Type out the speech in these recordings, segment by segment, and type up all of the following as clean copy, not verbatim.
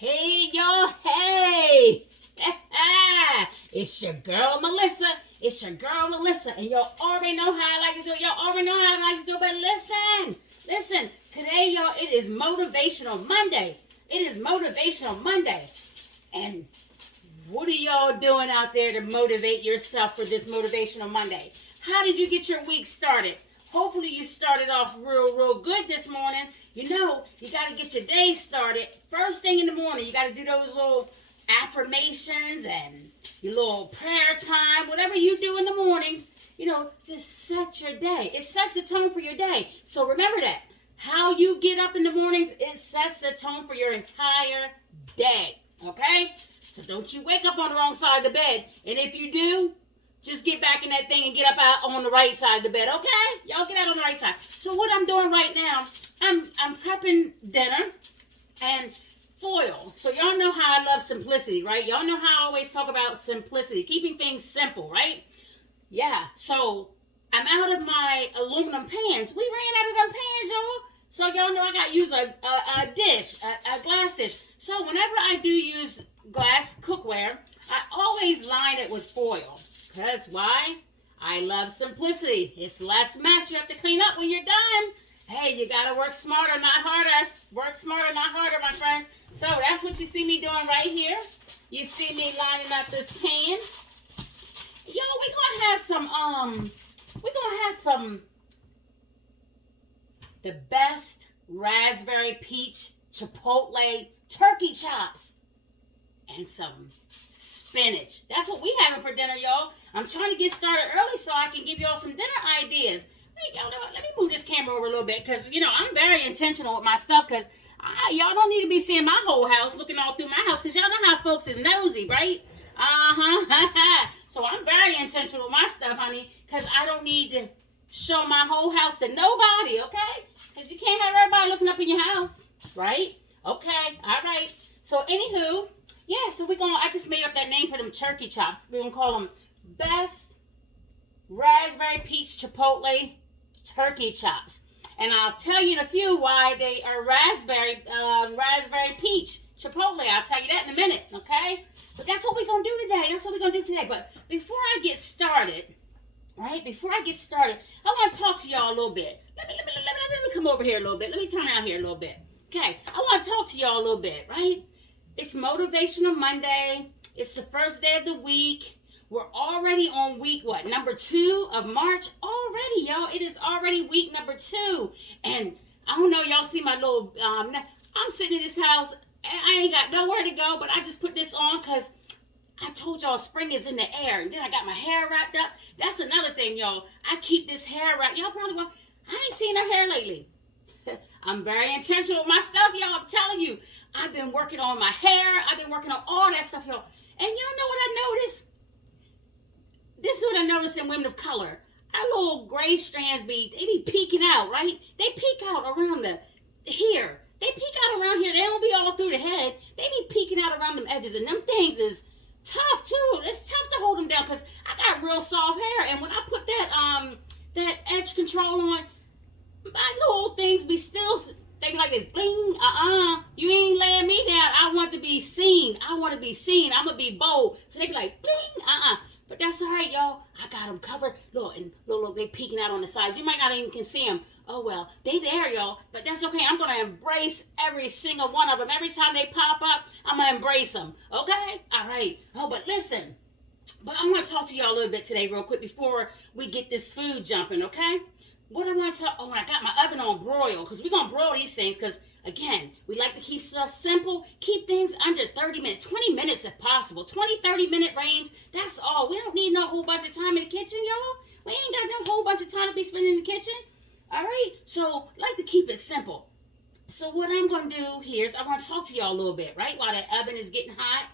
Hey, y'all, hey! It's your girl, Melissa. It's your girl, Melissa. And y'all already know how I like to do it. Y'all already know how I like to do it. But listen. Today, y'all, it is Motivational Monday. It is Motivational Monday. And what are y'all doing out there to motivate yourself for this Motivational Monday? How did you get your week started? Hopefully you started off real good this morning. You know, you got to get your day started. First thing in the morning, you got to do those little affirmations and your little prayer time, whatever you do in the morning, you know, to set your day. It sets the tone for your day. So remember that. How you get up in the mornings, it sets the tone for your entire day. Okay? So don't you wake up on the wrong side of the bed. And if you do, just get back in that thing and get up out on the right side of the bed, okay? Y'all get out on the right side. So what I'm doing right now, I'm prepping dinner and foil. So y'all know how I love simplicity, right? Y'all know how I always talk about simplicity, keeping things simple, right? Yeah, so I'm out of my aluminum pans. We ran out of them pans, y'all. So y'all know I got to use a glass dish. So whenever I do use glass cookware, I always line it with foil. That's why I love simplicity. It's less mess you have to clean up when you're done. Hey, you got to work smarter, not harder. Work smarter, not harder, my friends. So that's what you see me doing right here. You see me lining up this pan. Yo, we're going to have some, the best raspberry peach Chipotle turkey chops and some spinach. That's what we having for dinner, y'all. I'm trying to get started early so I can give y'all some dinner ideas. Let me move this camera over a little bit because, you know, I'm very intentional with my stuff because y'all don't need to be seeing my whole house, looking all through my house because y'all know how folks is nosy, right? So I'm very intentional with my stuff, honey, because I don't need to show my whole house to nobody, okay? Because you can't have everybody looking up in your house, right? Okay, all right. So, anywho, yeah, so I just made up that name for them turkey chops. We're going to call them Best Raspberry Peach Chipotle Turkey Chops. And I'll tell you in a few why they are raspberry peach Chipotle. I'll tell you that in a minute, okay? But that's what we're going to do today. But before I get started, right, I want to talk to y'all a little bit. Let me come over here a little bit. Let me turn around here a little bit. Okay, I want to talk to y'all a little bit, right? It's Motivational Monday. It's the first day of the week. We're already on week, number 2 of March? Already, y'all. It is already week number 2. And I don't know, y'all see my little, I'm sitting in this house. I ain't got nowhere to go, but I just put this on because I told y'all spring is in the air. And then I got my hair wrapped up. That's another thing, y'all. I keep this hair wrapped. Y'all probably want, I ain't seen her hair lately. I'm very intentional with my stuff, y'all. I'm telling you. I've been working on my hair. I've been working on all that stuff, y'all. And y'all know what I noticed? This is what I noticed in women of color. Our little gray strands they be peeking out, right? They peek out around the here. They peek out around here. They don't be all through the head. They be peeking out around them edges. And them things is tough, too. It's tough to hold them down because I got real soft hair. And when I put that edge control on, my little things be still, they be like this, bling, you ain't laying me down. I want to be seen. I'm going to be bold. So they be like, bling, But that's all right, y'all. I got them covered. Look, they peeking out on the sides. You might not even can see them. Oh, well, they there, y'all. But that's okay. I'm going to embrace every single one of them. Every time they pop up, I'm going to embrace them. Okay? All right. Oh, but listen. But I want to talk to y'all a little bit today real quick before we get this food jumping, okay? What I want to talk, I got my oven on broil because we're going to broil these things because, again, we like to keep stuff simple. Keep things under 30 minutes, 20 minutes if possible. 20, 30-minute range, that's all. We don't need no whole bunch of time in the kitchen, y'all. We ain't got no whole bunch of time to be spending in the kitchen. All right? So, I like to keep it simple. So, what I'm going to do here is I want to talk to y'all a little bit, right, while the oven is getting hot.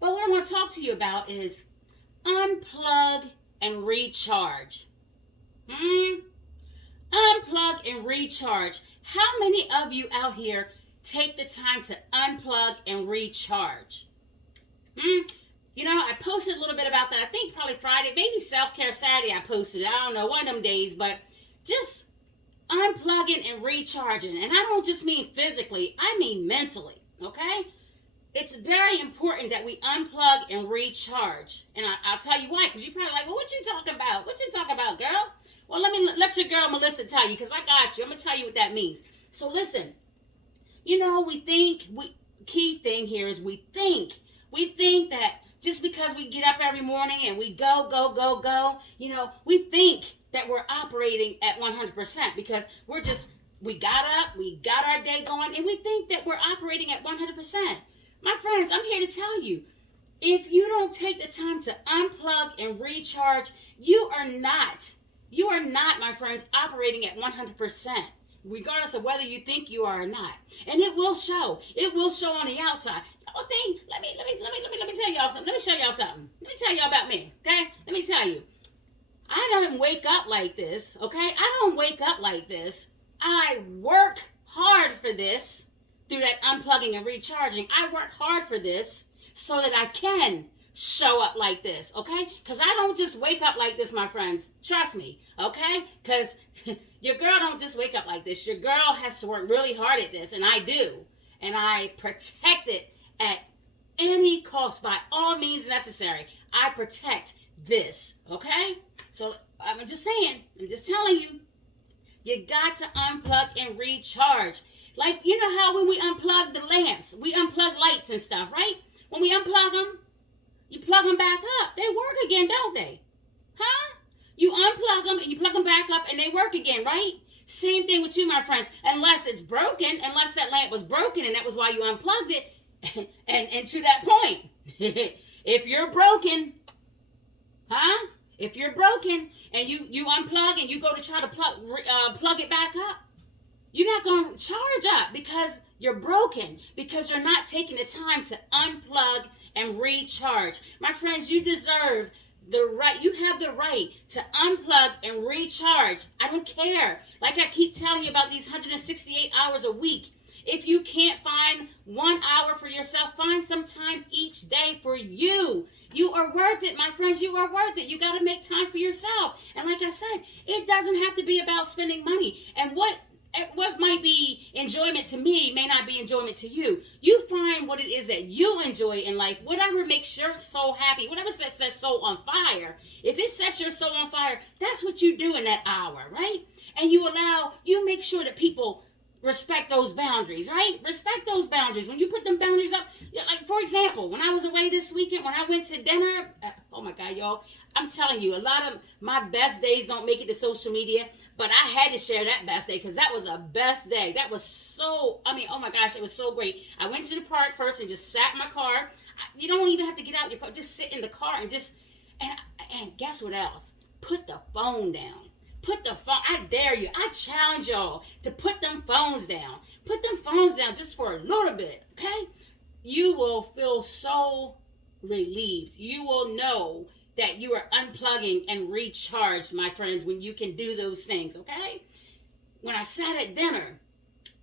But what I want to talk to you about is unplug and recharge. Unplug and recharge. How many of you out here take the time to unplug and recharge? You know, I posted a little bit about that. I think probably Friday, maybe Self-Care Saturday I posted it. I don't know, one of them days. But just unplugging and recharging. And I don't just mean physically. I mean mentally, okay? it's very important that we unplug and recharge. And I'll tell you why, because you're probably like, well, what you talking about? What you talking about, girl? Well, let your girl Melissa tell you, because I got you. I'm going to tell you what that means. So listen, key thing here is we think that just because we get up every morning and we go, we think that we're operating at 100% because we got up, we got our day going, and we think that we're operating at 100%. My friends, I'm here to tell you, if you don't take the time to unplug and recharge, you are not, my friends, operating at 100%, regardless of whether you think you are or not. And it will show. It will show on the outside. Oh, let me tell y'all something. Let me show y'all something. Let me tell y'all about me, okay? Let me tell you. I don't wake up like this, okay? I don't wake up like this. I work hard for this through that unplugging and recharging. I work hard for this so that I can show up like this, okay? Because I don't just wake up like this, my friends. Trust me, okay? Because your girl don't just wake up like this. Your girl has to work really hard at this, and I do. And I protect it at any cost, by all means necessary. I protect this, okay? So I'm just saying, I'm just telling you, you got to unplug and recharge. Like, you know how when we unplug the lamps, we unplug lights and stuff, right? When we unplug them, you plug them back up. They work again, don't they? Huh? You unplug them and you plug them back up and they work again, right? Same thing with you, my friends. Unless it's broken, unless that lamp was broken and that was why you unplugged it. and to that point, if you're broken, huh? If you're broken and you unplug and you go to try to plug it back up, you're not going to charge up because you're broken, because you're not taking the time to unplug and recharge. My friends, you deserve the right. You have the right to unplug and recharge. I don't care. Like I keep telling you about these 168 hours a week. If you can't find 1 hour for yourself, find some time each day for you. You are worth it, my friends. You are worth it. You got to make time for yourself. And like I said, it doesn't have to be about spending money. And what might be enjoyment to me may not be enjoyment to you. You find what it is that you enjoy in life. Whatever makes your soul happy, whatever sets that soul on fire. If it sets your soul on fire, that's what you do in that hour, right? And you make sure that people respect those boundaries, right? Respect those boundaries. When you put them boundaries up, like for example, when I was away this weekend, when I went to dinner, oh my God, y'all, I'm telling you, a lot of my best days don't make it to social media, but I had to share that best day because that was a best day. That was oh my gosh, it was so great. I went to the park first and just sat in my car. You don't even have to get out your car. Just sit in the car and and guess what else? Put the phone down. Put the phone, I dare you, I challenge y'all to put them phones down. Put them phones down just for a little bit, okay? You will feel so relieved. You will know that you are unplugging and recharged, my friends, when you can do those things, okay? When I sat at dinner,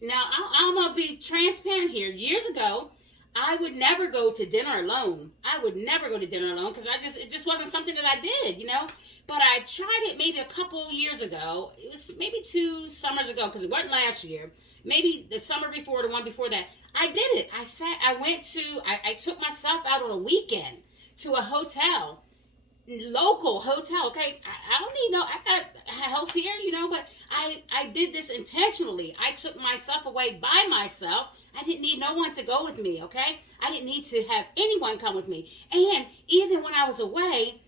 now I'm going to be transparent here. Years ago, I would never go to dinner alone. I would never go to dinner alone because it just wasn't something that I did, But I tried it maybe a couple years ago. It was maybe 2 summers ago because it wasn't last year. Maybe the summer before, the one before that. I did it. I took myself out on a weekend to a hotel, local hotel, okay? I don't need I got a house here, but I did this intentionally. I took myself away by myself. I didn't need no one to go with me, okay? I didn't need to have anyone come with me. And even when I was away,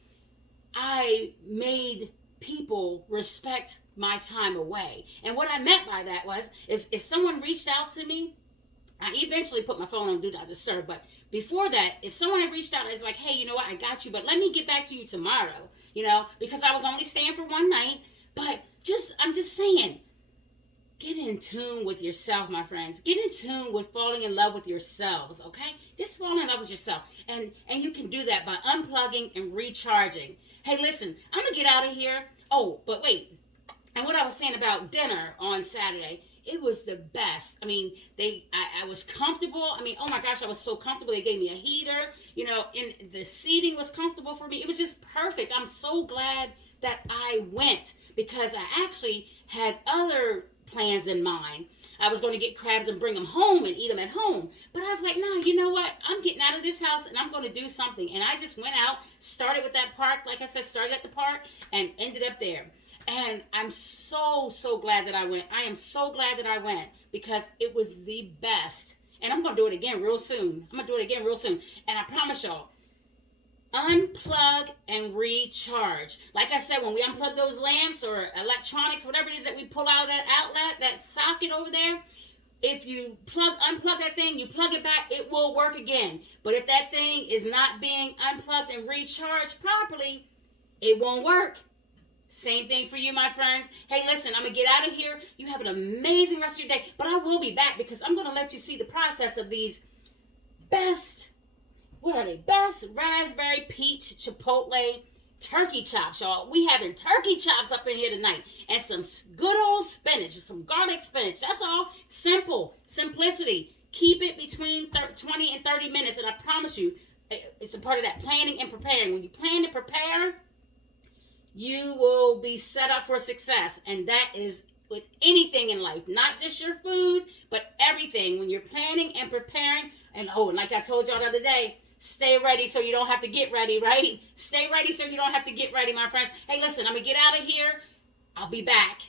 I made people respect my time away. And what I meant by that is if someone reached out to me, I eventually put my phone on Do Not Disturb. But before that, if someone had reached out, I was like, hey, you know what? I got you, but let me get back to you tomorrow, because I was only staying for one night. But I'm just saying, get in tune with yourself, my friends. Get in tune with falling in love with yourselves, okay? Just fall in love with yourself. And you can do that by unplugging and recharging. Hey, listen, I'm going to get out of here. Oh, but wait. And what I was saying about dinner on Saturday, it was the best. I mean, I was comfortable. I mean, oh my gosh, I was so comfortable. They gave me a heater, and the seating was comfortable for me. It was just perfect. I'm so glad that I went because I actually had other plans in mind. I was going to get crabs and bring them home and eat them at home. But I was like, no, you know what? I'm getting out of this house and I'm going to do something. And I just went out, started with that park. Like I said, started at the park and ended up there. And I'm so glad that I went. I am so glad that I went because it was the best. And I'm going to do it again real soon. And I promise y'all, unplug and recharge. Like I said, when we unplug those lamps or electronics, whatever it is that we pull out of that outlet, that socket over there, if you unplug that thing, you plug it back, it will work again. But if that thing is not being unplugged and recharged properly, it won't work. Same thing for you, my friends. Hey, listen, I'm going to get out of here. You have an amazing rest of your day. But I will be back because I'm going to let you see the process of these best, what are they? Best raspberry peach chipotle turkey chops, y'all. We having turkey chops up in here tonight. And some good old spinach, some garlic spinach. That's all. Simple. Simplicity. Keep it between 20 and 30 minutes. And I promise you, it's a part of that planning and preparing. When you plan to prepare, you will be set up for success. And that is with anything in life, not just your food, but everything. When you're planning and preparing, and like I told y'all the other day, stay ready so you don't have to get ready, right? Stay ready so you don't have to get ready, my friends. Hey, listen, I'm going to get out of here. I'll be back.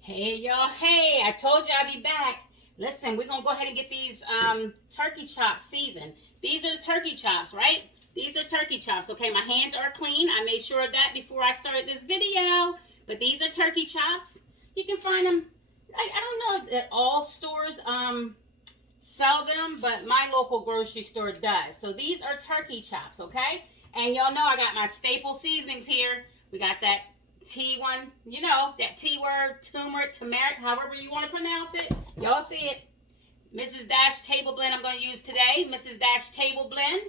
Hey, y'all. Hey, I told you I'd be back. Listen, we're going to go ahead and get these turkey chops seasoned. These are the turkey chops, right? These are turkey chops, okay? My hands are clean. I made sure of that before I started this video. But these are turkey chops. You can find them. I don't know that all stores sell them, but my local grocery store does. So these are turkey chops, okay? And y'all know I got my staple seasonings here. We got that T one, you know, that T word, turmeric, however you want to pronounce it. Y'all see it. Mrs. Dash Table Blend I'm going to use today. Mrs. Dash Table Blend.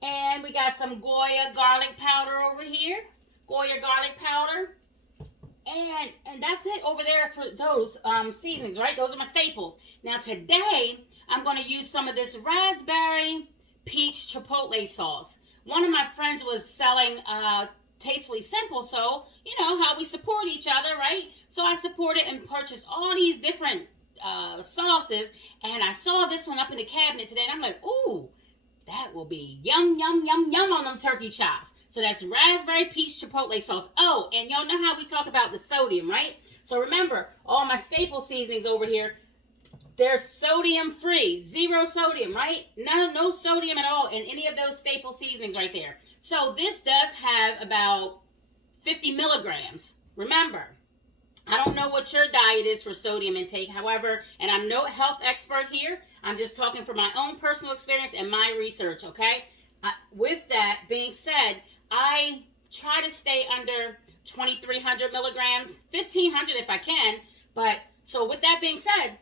And we got some Goya garlic powder over here. Goya garlic powder. And that's it over there for those seasonings, right? Those are my staples. Now today, I'm going to use some of this raspberry peach chipotle sauce. One of my friends was selling Tastefully Simple, so you know how we support each other, right? So I supported and purchased all these different sauces, and I saw this one up in the cabinet today, and I'm like, ooh, that will be yum, yum, yum, yum on them turkey chops. So that's raspberry peach chipotle sauce. Oh, and y'all know how we talk about the sodium, right? So remember, all my staple seasonings over here, they're sodium free, 0 sodium, right? No sodium at all in any of those staple seasonings right there. So this does have about 50 milligrams. Remember, I don't know what your diet is for sodium intake. However, and I'm no health expert here. I'm just talking from my own personal experience and my research, okay? With that being said, I try to stay under 2,300 milligrams, 1,500 if I can. But so with that being said,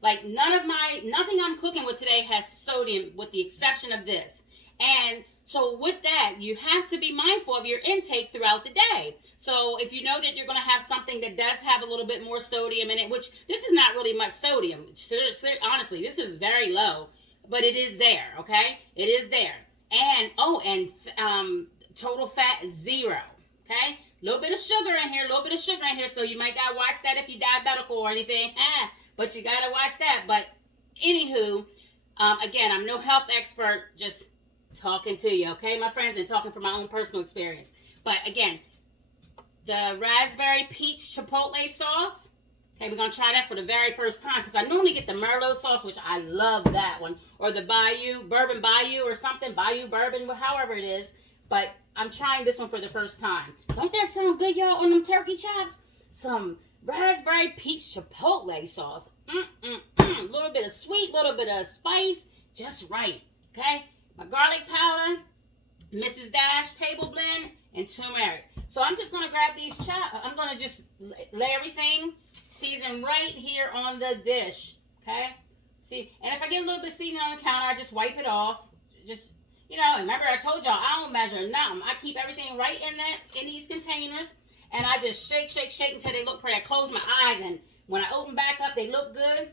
like nothing I'm cooking with today has sodium with the exception of this. And so with that, you have to be mindful of your intake throughout the day. So if you know that you're going to have something that does have a little bit more sodium in it, which this is not really much sodium. Honestly, this is very low, but it is there, okay? It is there. And, total fat 0, okay? A little bit of sugar in here, so you might gotta watch that if you're diabetical or anything, but you gotta watch that. But anywho, again, I'm no health expert, just talking to you, okay, my friends, and talking from my own personal experience. But again, the raspberry peach chipotle sauce, okay, we're gonna try that for the very first time, because I normally get the Merlot sauce, which I love that one, or the Bourbon Bayou or something, Bayou Bourbon, however it is. But I'm trying this one for the first time. Don't that sound good, y'all, on them turkey chops? Some raspberry peach chipotle sauce. A little bit of sweet, little bit of spice, just right, okay? My garlic powder, Mrs. Dash Table Blend, and turmeric. So I'm just going to grab these chops. I'm going to just lay everything seasoned right here on the dish, okay? See, and if I get a little bit seasoning on the counter, I just wipe it off. Just, you know, remember I told y'all, I don't measure nothing. I keep everything right in these containers, and I just shake until they look pretty. I close my eyes, and when I open back up, they look good.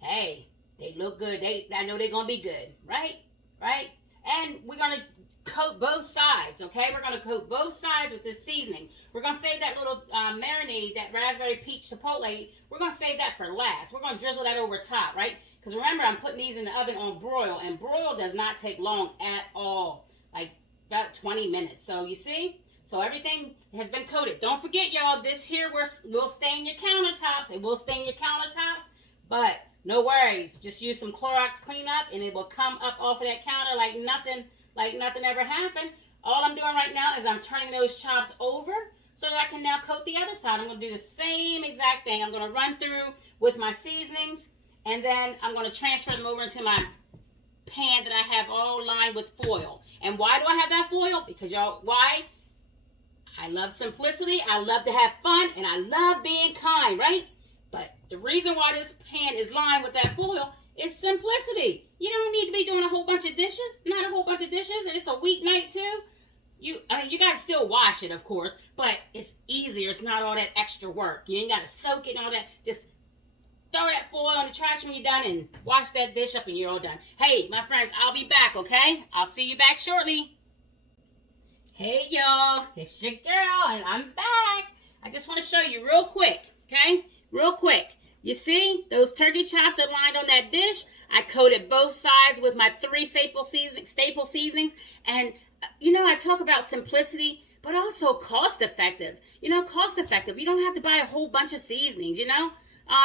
Hey, they look good. I know they're going to be good, right? Right? And we're going to coat both sides, okay? We're going to coat both sides with this seasoning. We're going to save that little marinade, that raspberry peach chipotle. We're going to save that for last. We're going to drizzle that over top, right? Because remember, I'm putting these in the oven on broil, and broil does not take long at all, like about 20 minutes. So you see? So everything has been coated. Don't forget, y'all, this here will stain your countertops. It will stain your countertops, but no worries. Just use some Clorox Cleanup, and it will come up off of that counter like nothing ever happened. All I'm doing right now is I'm turning those chops over so that I can now coat the other side. I'm going to do the same exact thing. I'm going to run through with my seasonings, and then I'm going to transfer them over into my pan that I have all lined with foil. And why do I have that foil? Because y'all, why? I love simplicity, I love to have fun, and I love being kind, right? But the reason why this pan is lined with that foil is simplicity. You don't need to be doing a whole bunch of dishes, not a whole bunch of dishes, and it's a weeknight too. You guys still wash it, of course, but it's easier. It's not all that extra work. You ain't got to soak it and all that. Just throw that foil in the trash when you're done and wash that dish up and you're all done. Hey, my friends, I'll be back, okay? I'll see you back shortly. Hey y'all, it's your girl and I'm back. I just want to show you real quick, okay? Real quick. You see those turkey chops that lined on that dish? I coated both sides with my 3 staple seasonings. And you know, I talk about simplicity, but also cost effective. You know, cost effective. You don't have to buy a whole bunch of seasonings, you know?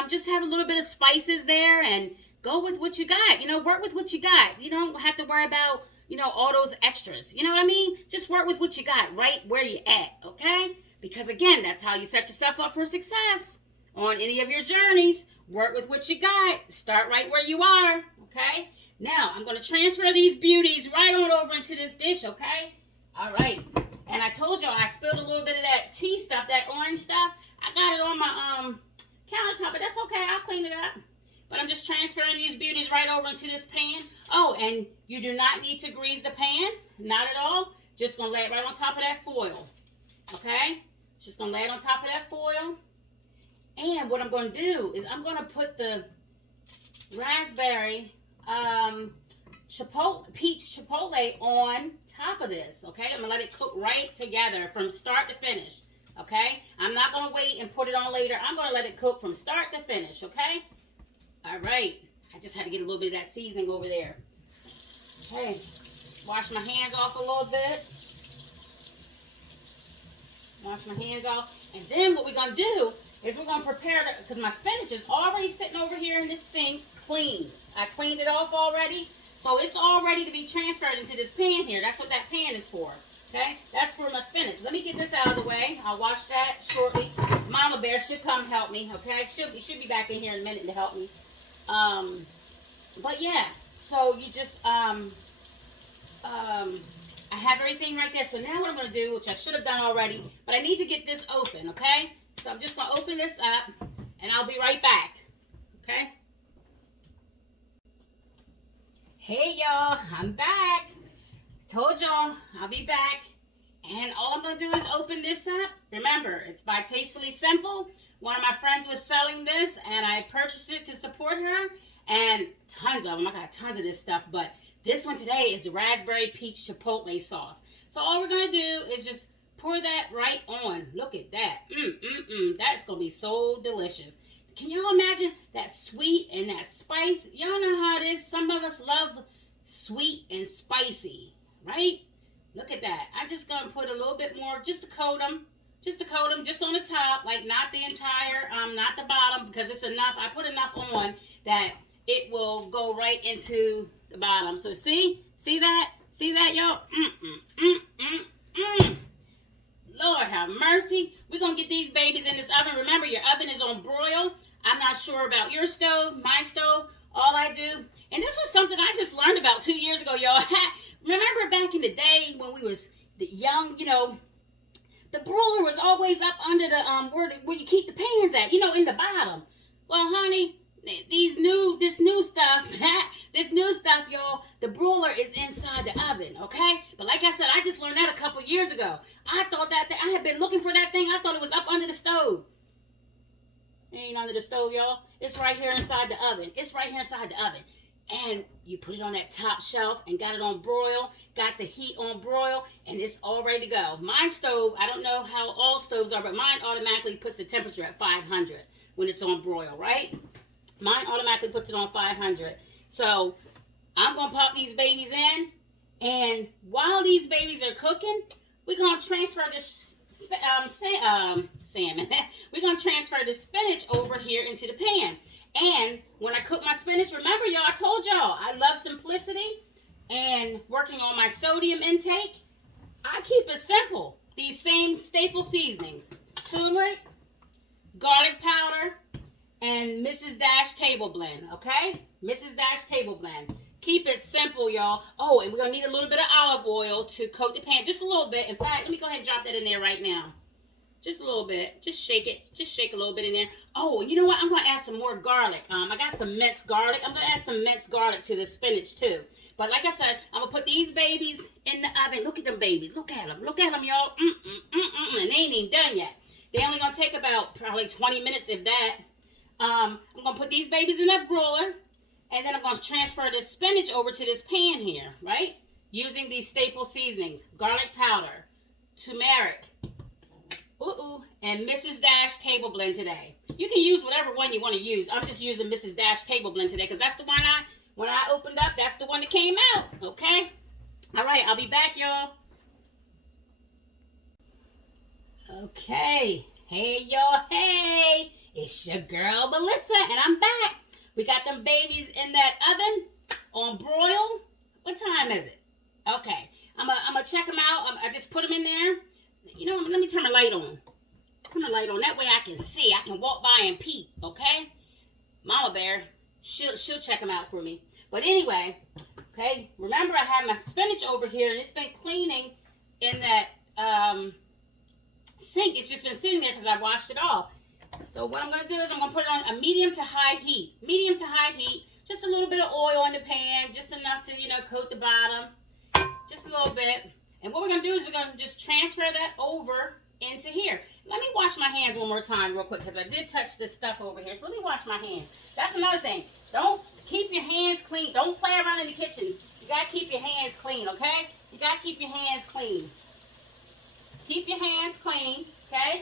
Just have a little bit of spices there and go with what you got. You know, work with what you got. You don't have to worry about, you know, all those extras. You know what I mean? Just work with what you got right where you at, okay? Because again, that's how you set yourself up for success on any of your journeys. Work with what you got. Start right where you are, okay? Now, I'm going to transfer these beauties right on over into this dish, okay? All right. And I told y'all I spilled a little bit of that tea stuff, that orange stuff. I got it on my countertop, but that's okay. I'll clean it up. But I'm just transferring these beauties right over into this pan. Oh, and you do not need to grease the pan. Not at all. Just going to lay it right on top of that foil. Okay? Just going to lay it on top of that foil. And what I'm going to do is I'm going to put the raspberry peach chipotle on top of this. Okay? I'm going to let it cook right together from start to finish. Okay? I'm not going to wait and put it on later. I'm going to let it cook from start to finish. Okay? All right, I just had to get a little bit of that seasoning over there. Okay, wash my hands off a little bit. Wash my hands off. And then what we're going to do is we're going to prepare, because my spinach is already sitting over here in this sink clean. I cleaned it off already, so it's all ready to be transferred into this pan here. That's what that pan is for, okay? That's for my spinach. Let me get this out of the way. I'll wash that shortly. Mama Bear should come help me, okay? Should be back in here in a minute to help me. But yeah, so you just, I have everything right there. So now what I'm going to do, which I should have done already, but I need to get this open, okay? So I'm just going to open this up, and I'll be right back, okay? Hey, y'all, I'm back. Told y'all I'll be back, and all I'm going to do is open this up. Remember, it's by Tastefully Simple. One of my friends was selling this, and I purchased it to support her, and tons of them. I got tons of this stuff, but this one today is the raspberry peach chipotle sauce. So all we're going to do is just pour that right on. Look at that. That's going to be so delicious. Can y'all imagine that sweet and that spice? Y'all know how it is. Some of us love sweet and spicy, right? Look at that. I'm just going to put a little bit more just to coat them. Just on the top, like not the entire, not the bottom, because it's enough. I put enough on that it will go right into the bottom. So see that? See that, y'all? Lord have mercy. We're going to get these babies in this oven. Remember, your oven is on broil. I'm not sure about your stove, my stove. All I do, and this was something I just learned about 2 years ago, y'all. Remember back in the day when we was young, you know, the broiler was always up under the where you keep the pans at, you know, in the bottom. Well, honey, this new stuff, y'all, the broiler is inside the oven, okay? But like I said, I just learned that a couple years ago. I thought that I had been looking for that thing. I thought it was up under the stove. It ain't under the stove, y'all. It's right here inside the oven. It's right here inside the oven. and you put it on that top shelf and got it on broil, got the heat on broil, and it's all ready to go. My stove, I don't know how all stoves are, but mine automatically puts the temperature at 500 when it's on broil, right? Mine automatically puts it on 500. So I'm going to pop these babies in, and while these babies are cooking, we're going to transfer this salmon. We're going to transfer the spinach over here into the pan. And when I cook my spinach, remember y'all, I told y'all, I love simplicity and working on my sodium intake. I keep it simple. These same staple seasonings: turmeric, garlic powder, and Mrs. Dash table blend, okay? Mrs. Dash table blend. Keep it simple, y'all. Oh, and we're going to need a little bit of olive oil to coat the pan, just a little bit. In fact, let me go ahead and drop that in there right now. Just a little bit. Just shake it. Just shake a little bit in there. Oh, and you know what? I'm going to add some more garlic. I got some minced garlic. I'm going to add some minced garlic to the spinach, too. But like I said, I'm going to put these babies in the oven. Look at them babies. Look at them. Look at them, y'all. And they ain't even done yet. They only going to take about probably 20 minutes, if that. I'm going to put these babies in that broiler. And then I'm going to transfer the spinach over to this pan here, right? Using these staple seasonings: garlic powder, turmeric, and Mrs. Dash table blend today. You can use whatever one you want to use. I'm just using Mrs. Dash table blend today because that's the one when I opened up, that's the one that came out, okay? All right, I'll be back, y'all. Okay. Hey, y'all, hey. It's your girl, Melissa, and I'm back. We got them babies in that oven on broil. What time is it? Okay. I'm gonna check them out. I just put them in there. You know, let me turn the light on. Turn the light on. That way I can see. I can walk by and peep, okay? Mama Bear, she'll check them out for me. But anyway, okay, remember I had my spinach over here, and it's been cleaning in that sink. It's just been sitting there because I washed it off. So what I'm going to do is I'm going to put it on a medium to high heat. Medium to high heat. Just a little bit of oil in the pan. Just enough to, coat the bottom. Just a little bit. And what we're going to do is we're going to just transfer that over into here. Let me wash my hands one more time real quick because I did touch this stuff over here. So let me wash my hands. That's another thing. Don't keep your hands clean. Don't play around in the kitchen. You got to keep your hands clean, okay? You got to keep your hands clean. Keep your hands clean, okay?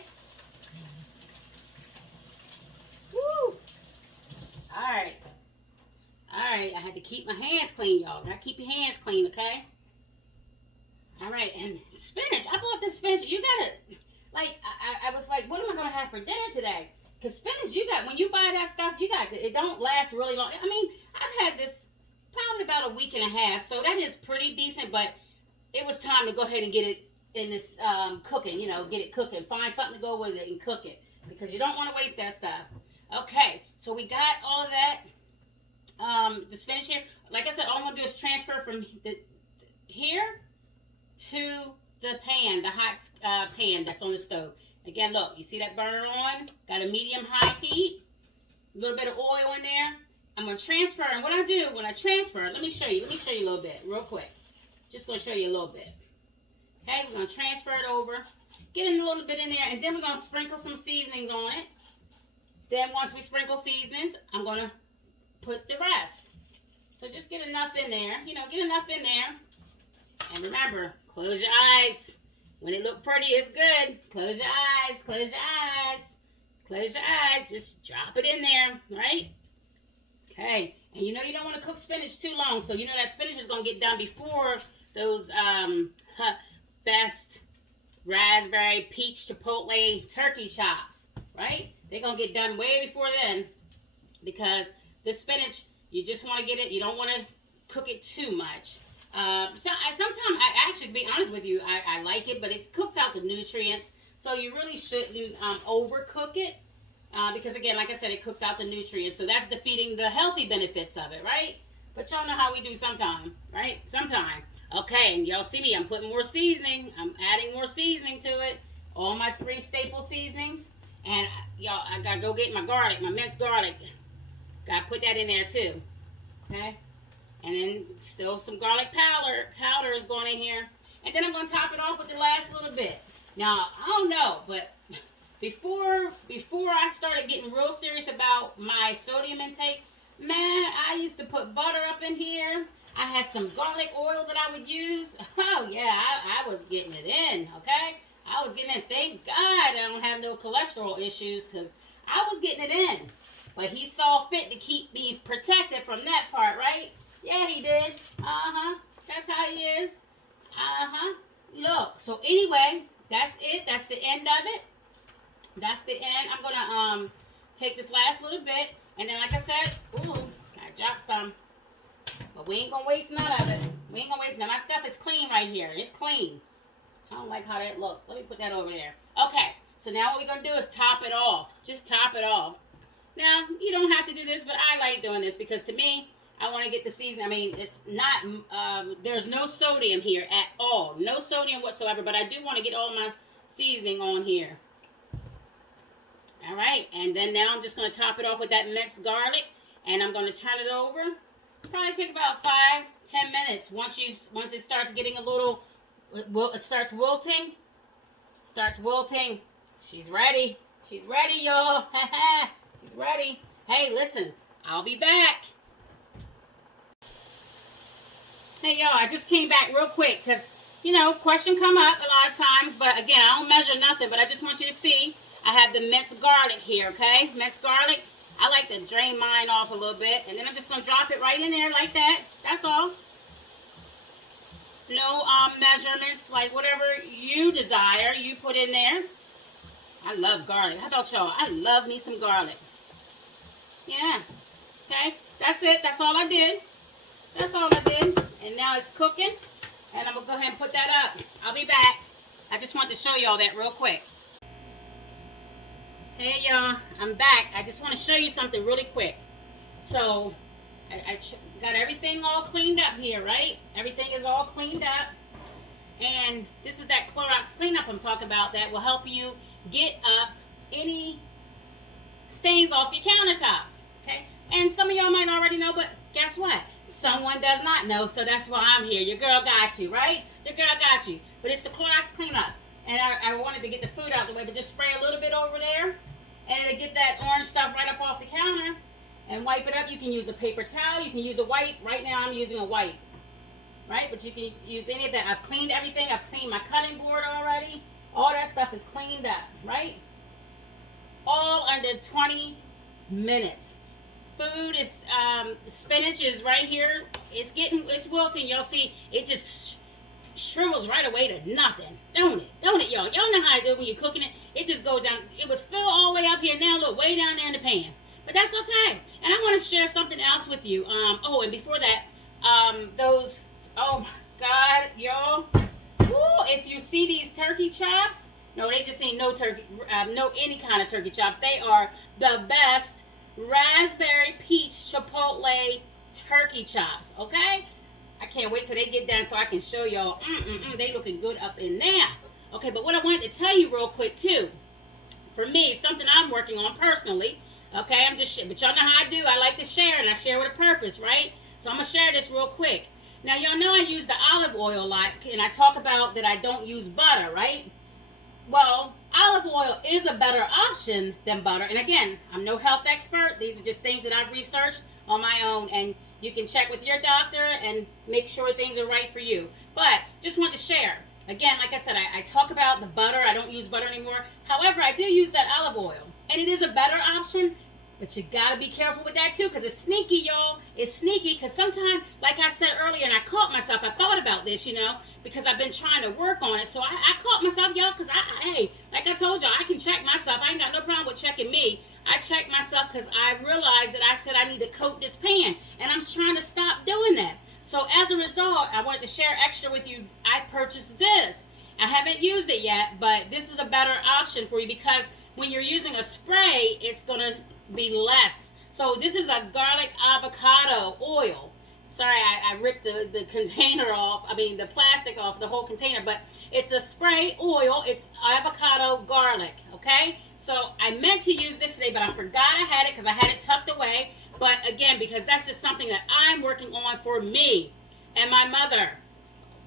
Woo! Alright. Alright, I had to keep my hands clean, y'all. Gotta keep your hands clean, okay? Alright, and spinach. I bought this spinach. You gotta, I was like, what am I gonna have for dinner today? Because spinach, when you buy that stuff, it don't last really long. I mean, I've had this probably about a week and a half, so that is pretty decent, but it was time to go ahead and get it in this cooking, get it cooking. Find something to go with it and cook it, because you don't want to waste that stuff. Okay, so we got all of that, the spinach here. Like I said, all I'm going to do is transfer from here to the pan, the hot pan that's on the stove. Again, look, you see that burner on? Got a medium-high heat, a little bit of oil in there. I'm going to transfer, and what I do when I transfer, let me show you a little bit, real quick. Just going to show you a little bit. Okay, we're going to transfer it over, get a little bit in there, and then we're going to sprinkle some seasonings on it. Then once we sprinkle seasonings, I'm going to put the rest. So just get enough in there. Get enough in there. And remember, close your eyes. When it look pretty, it's good. Close your eyes. Close your eyes. Close your eyes. Just drop it in there, right? Okay. And you don't want to cook spinach too long. So that spinach is going to get done before those best raspberry peach chipotle turkey chops, right? They're going to get done way before then, because the spinach, you just want to get it. You don't want to cook it too much. Sometimes, actually, to be honest with you, I like it, but it cooks out the nutrients. So you really shouldn't overcook it, because, again, like I said, it cooks out the nutrients. So that's defeating the healthy benefits of it, right? But y'all know how we do sometime, right? Sometime. Okay, and y'all see me. I'm putting more seasoning. I'm adding more seasoning to it. All my 3 staple seasonings. And y'all, I gotta go get my garlic, my minced garlic. Gotta put that in there too. Okay? And then still some garlic powder is going in here. And then I'm gonna top it off with the last little bit. Now, I don't know, but before I started getting real serious about my sodium intake, Man, I used to put butter up in here. I had some garlic oil that I would use. Oh, yeah, I was getting it in, okay? I was getting it. Thank God I don't have no cholesterol issues because I was getting it in. But he saw fit to keep me protected from that part, right? Yeah, he did. Uh-huh. That's how he is. Uh-huh. Look, so anyway, that's it. That's the end of it. That's the end. I'm going to take this last little bit. And then, like I said, ooh, I dropped some. But we ain't going to waste none of it. We ain't going to waste none. My stuff is clean right here. It's clean. I don't like how that looked. Let me put that over there. Okay, so now what we're going to do is top it off. Just top it off. Now, you don't have to do this, but I like doing this because to me, I want to get the seasoning. I mean, it's not, there's no sodium here at all. No sodium whatsoever, but I do want to get all my seasoning on here. All right, and then now I'm just going to top it off with that minced garlic, and I'm going to turn it over. Probably take about 5-10 minutes. Once it starts getting a little, it starts wilting. She's ready. She's ready, y'all. She's ready. Hey, listen, I'll be back. Hey, y'all, I just came back real quick because, you know, question come up a lot of times, but again, I don't measure nothing, but I just want you to see. I have the minced garlic here, okay? Minced garlic. I like to drain mine off a little bit. And then I'm just going to drop it right in there like that. That's all. No measurements. Like whatever you desire, you put in there. I love garlic. How about y'all? I love me some garlic. Yeah. Okay. That's it. That's all I did. That's all I did. And now it's cooking. And I'm going to go ahead and put that up. I'll be back. I just want to show y'all that real quick. Hey y'all, I'm back. I just want to show you something really quick. So, I got everything all cleaned up here, right? Everything is all cleaned up. And this is that Clorox Cleanup I'm talking about that will help you get up any stains off your countertops, okay? And some of y'all might already know, but guess what? Someone does not know, so that's why I'm here. Your girl got you, right? Your girl got you. But it's the Clorox Cleanup. And I wanted to get the food out of the way, but just spray a little bit over there. And it'll get that orange stuff right up off the counter and wipe it up. You can use a paper towel. You can use a wipe. Right now I'm using a wipe. Right? But you can use any of that. I've cleaned everything. I've cleaned my cutting board already. All that stuff is cleaned up. Right? All under 20 minutes. Food is, spinach is right here. It's wilting. Y'all see, it just shrivels right away to nothing. Don't it, y'all? Y'all know how to do it when you're cooking it. It just goes down. It was filled all the way up here. Now look, way down there in the pan. But that's okay. And I want to share something else with you. Oh, and before that, those, oh my God, y'all. Woo, if you see these turkey chops, no, they just ain't no turkey, no any kind of turkey chops. They are the best raspberry peach chipotle turkey chops, okay? I can't wait till they get done so I can show y'all. They looking good up in there. Okay, but what I wanted to tell you real quick too, for me, something I'm working on personally. Okay, but y'all know how I do. I like to share, and I share with a purpose, right? So I'm gonna share this real quick. Now y'all know I use the olive oil a lot, and I talk about that I don't use butter, right? Well, olive oil is a better option than butter. And again, I'm no health expert. These are just things that I've researched on my own, and you can check with your doctor and make sure things are right for you. But just want to share. Again, like I said, I talk about the butter. I don't use butter anymore. However, I do use that olive oil. And it is a better option, but you got to be careful with that too, because it's sneaky, y'all. It's sneaky because sometimes, like I said earlier, and I caught myself, I thought about this, you know, because I've been trying to work on it. So I caught myself, y'all, because hey, like I told y'all, I can check myself. I ain't got no problem with checking me. I checked myself because I realized that I said I need to coat this pan, and I'm trying to stop doing that. So as a result, I wanted to share extra with you. I purchased this. I haven't used it yet, but this is a better option for you because when you're using a spray, it's going to be less. So this is a garlic avocado oil. Sorry, I ripped the container off. I mean, the plastic off, the whole container. But it's a spray oil. It's avocado garlic, okay? So I meant to use this today, but I forgot I had it because I had it tucked away. But again, because that's just something that I'm working on for me and my mother.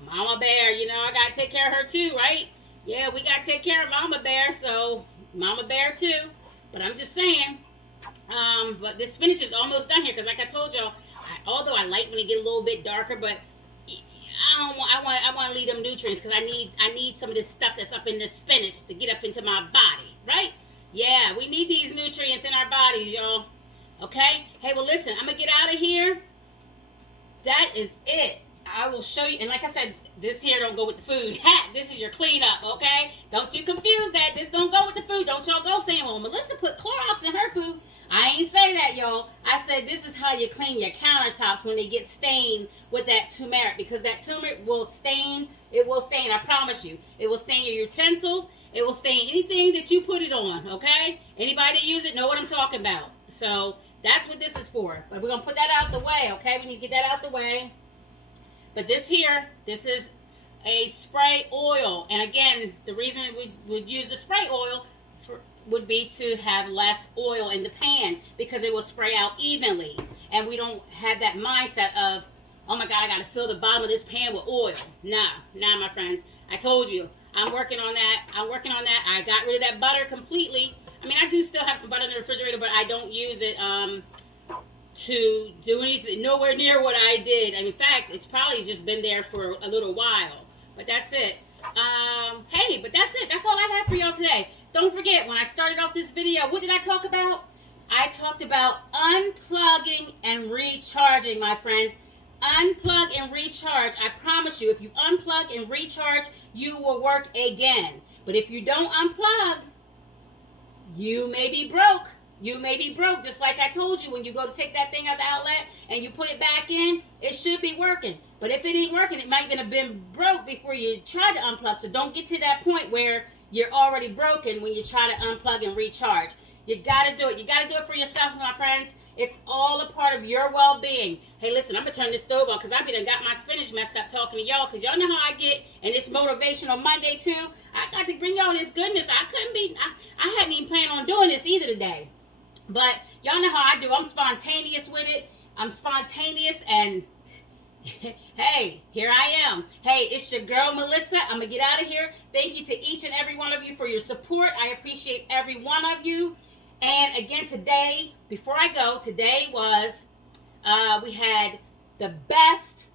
Mama Bear, you know, I got to take care of her too, right? Yeah, we got to take care of Mama Bear, so Mama Bear too. But I'm just saying, But the spinach is almost done here because, like I told y'all, although I like when it get a little bit darker, but I want to leave them nutrients because I need some of this stuff that's up in the spinach to get up into my body, right? Yeah, we need these nutrients in our bodies, y'all. Okay? Hey, well, listen, I'm gonna get out of here. That is it. I will show you, and like I said, this here don't go with the food. This is your cleanup, okay? Don't you confuse that. This don't go with the food. Don't y'all go saying, well, Melissa put Clorox in her food. I ain't say that, y'all. I said this is how you clean your countertops when they get stained with that turmeric, because that turmeric will stain. It will stain, I promise you. It will stain your utensils. It will stain anything that you put it on, okay? Anybody that use it know what I'm talking about. So that's what this is for. But we're going to put that out the way, okay? We need to get that out the way. But this here, this is a spray oil. And again, the reason we would use the spray oil would be to have less oil in the pan because it will spray out evenly. And we don't have that mindset of, oh my God, I got to fill the bottom of this pan with oil. Nah, my friends. I told you, I'm working on that. I got rid of that butter completely. I mean, I do still have some butter in the refrigerator, but I don't use it to do anything, nowhere near what I did. And in fact, it's probably just been there for a little while. But that's it. Hey, but that's it. That's all I have for y'all today. Don't forget, when I started off this video, what did I talk about? I talked about unplugging and recharging, my friends. Unplug and recharge. I promise you, if you unplug and recharge, you will work again. But if you don't unplug, you may be broke. You may be broke, just like I told you, when you go to take that thing out of the outlet and you put it back in, it should be working. But if it ain't working, it might have been broke before you try to unplug. So don't get to that point where you're already broken when you try to unplug and recharge. You got to do it. You got to do it for yourself, my friends. It's all a part of your well-being. Hey, listen, I'm going to turn this stove on because I done got my spinach messed up talking to y'all, because y'all know how I get, and it's Motivational Monday too. I got to bring y'all this goodness. I hadn't even planned on doing this either today. But y'all know how I do. I'm spontaneous with it. I'm spontaneous, and hey, here I am. Hey, it's your girl, Melissa. I'm going to get out of here. Thank you to each and every one of you for your support. I appreciate every one of you. And again, today, before I go, today was, we had the best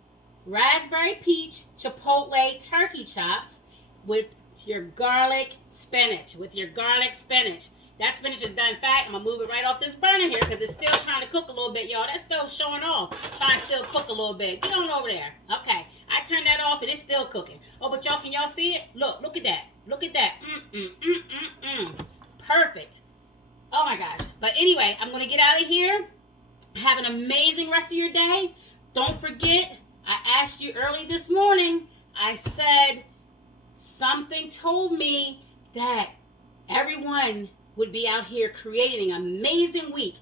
raspberry peach Chipotle turkey chops with your garlic spinach. That spinach is done. In fact, I'm going to move it right off this burner here because it's still trying to cook a little bit, y'all. That stove's showing off. Trying to still cook a little bit. Get on over there. Okay. I turned that off and it's still cooking. Oh, but y'all, can y'all see it? Look at that. Look at that. Perfect. Oh, my gosh. But anyway, I'm going to get out of here. Have an amazing rest of your day. Don't forget, I asked you early this morning. I said something told me that everyone would be out here creating an amazing week.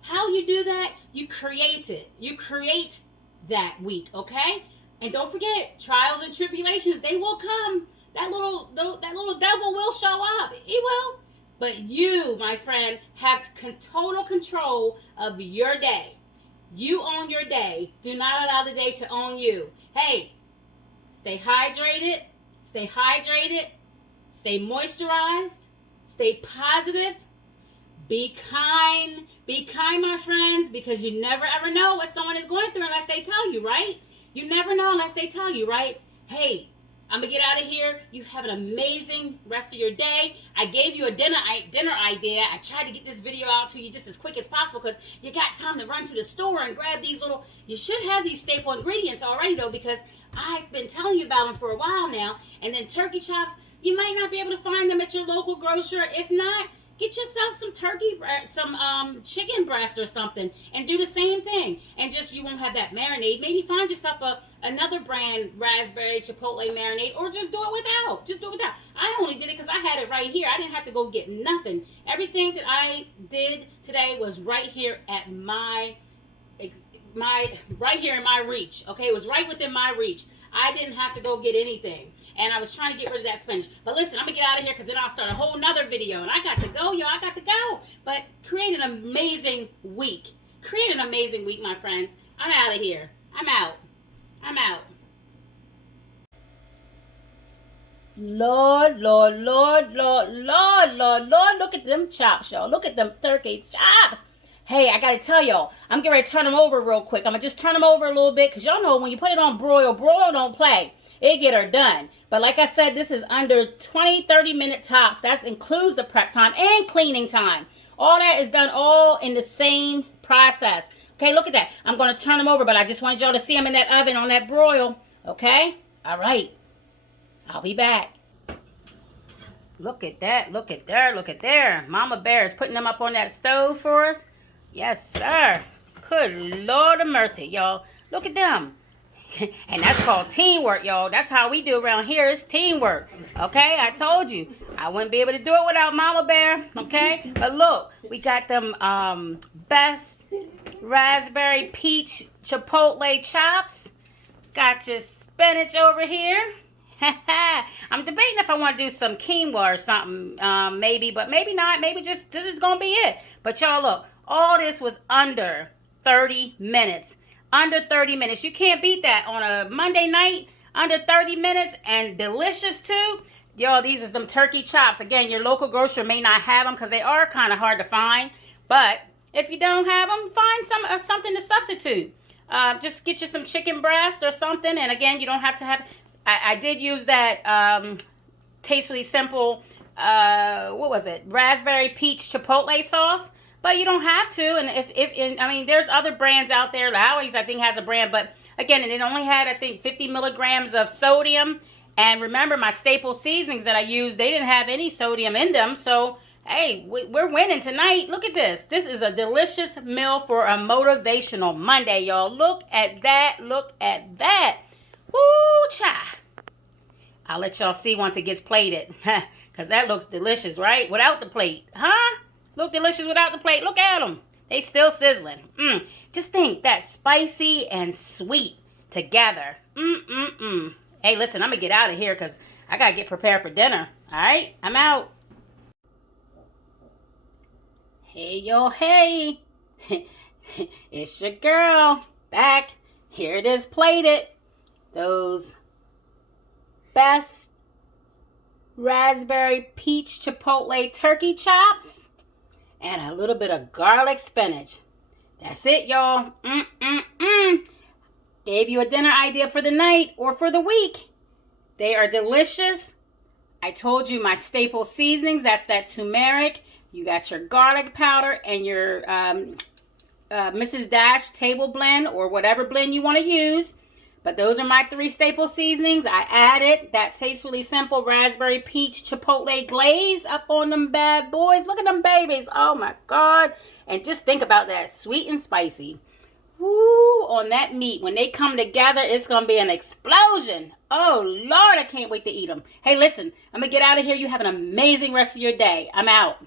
How you do that? You create it. You create that week, okay? And don't forget, trials and tribulations, they will come. That little devil will show up. He will. But you, my friend, have total control of your day. You own your day. Do not allow the day to own you. Hey, stay hydrated. Stay moisturized. Stay positive. Be kind. Be kind, my friends, because you never ever know what someone is going through unless they tell you, right? You never know unless they tell you, right? Hey, I'm going to get out of here. You have an amazing rest of your day. I gave you a dinner idea. I tried to get this video out to you just as quick as possible because you got time to run to the store and grab these little... You should have these staple ingredients already, though, because I've been telling you about them for a while now. And then turkey chops, you might not be able to find them at your local grocer. If not, get yourself some chicken breast or something and do the same thing. And just, you won't have that marinade. Maybe find yourself another brand raspberry Chipotle marinade, or just do it without. I only did it because I had it right here. I didn't have to go get nothing. Everything that I did today was right here at right here in my reach. Okay, it was right within my reach. I didn't have to go get anything. And I was trying to get rid of that spinach. But listen, I'm going to get out of here because then I'll start a whole nother video. And I got to go, y'all. I got to go. But create an amazing week. Create an amazing week, my friends. I'm out of here. I'm out. Lord, Lord, Lord, Lord, Lord, Lord, Lord. Look at them chops, y'all. Look at them turkey chops. Hey, I gotta tell y'all, I'm getting ready to turn them over real quick. I'm gonna just turn them over a little bit, because y'all know when you put it on broil don't play. It get her done. But like I said, this is under 20-30 minute tops. That includes the prep time and cleaning time. All that is done all in the same process. Okay, look at that. I'm gonna turn them over, but I just wanted y'all to see them in that oven on that broil. Okay? All right. I'll be back. Look at that. Look at there. Look at there. Mama Bear is putting them up on that stove for us. Yes, sir. Good Lord of mercy, y'all. Look at them. And that's called teamwork, y'all. That's how we do around here. It's teamwork. Okay? I told you. I wouldn't be able to do it without Mama Bear. Okay? But look, we got them best raspberry peach chipotle chops. Got your spinach over here. I'm debating if I want to do some quinoa or something, maybe, but maybe not. Maybe just this is going to be it. But y'all, look, all this was under 30 minutes. Under 30 minutes. You can't beat that on a Monday night. Under 30 minutes and delicious too. Y'all, these are some turkey chops. Again, your local grocer may not have them because they are kind of hard to find. But if you don't have them, find something to substitute. Just get you some chicken breast or something. And again, you don't have to have... I did use that Tastefully Simple, what was it? Raspberry peach chipotle sauce. But you don't have to. And I mean, there's other brands out there. Lowry's, I think, has a brand. But again, it only had, I think, 50 milligrams of sodium. And remember, my staple seasonings that I used, they didn't have any sodium in them. So, hey, we're winning tonight. Look at this. This is a delicious meal for a motivational Monday, y'all. Look at that. Look at that. Woo, cha. I'll let y'all see once it gets plated. Because that looks delicious, right? Without the plate. Huh? Look delicious without the plate. Look at them. They still sizzling. Just think that spicy and sweet together. Hey, listen, I'm going to get out of here because I got to get prepared for dinner. All right? I'm out. Hey, yo, hey. It's your girl. Back. Here it is plated. Those best raspberry peach chipotle turkey chops and a little bit of garlic spinach. That's it, y'all. Gave you a dinner idea for the night or for the week. They are delicious. I told you my staple seasonings. That's that turmeric. You got your garlic powder and your Mrs. Dash table blend or whatever blend you want to use. But those are my 3 staple seasonings. I added that Tastefully Simple raspberry peach chipotle glaze up on them bad boys. Look at them babies. Oh my God. And just think about that, sweet and spicy. Woo, on that meat. When they come together, it's going to be an explosion. Oh Lord, I can't wait to eat them. Hey, listen, I'm going to get out of here. You have an amazing rest of your day. I'm out.